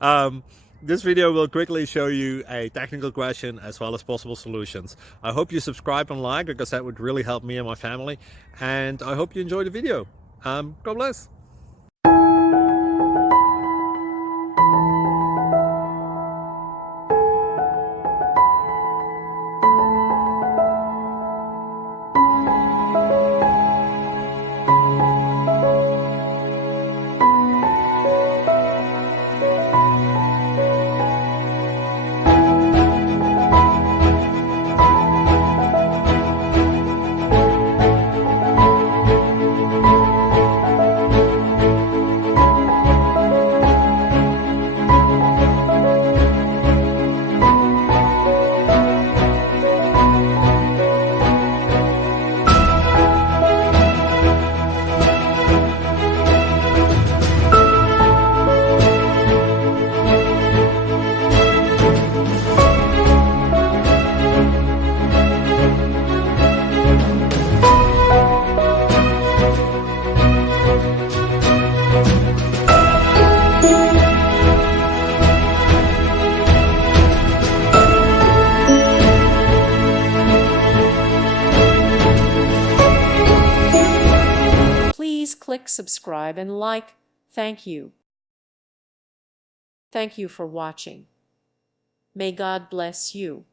um, this video will quickly show you a technical question as well as possible solutions. I hope you subscribe and like, because that would really help me and my family. And I hope you enjoy the video. God bless. Please click subscribe and like. Thank you. Thank you for watching. May God bless you.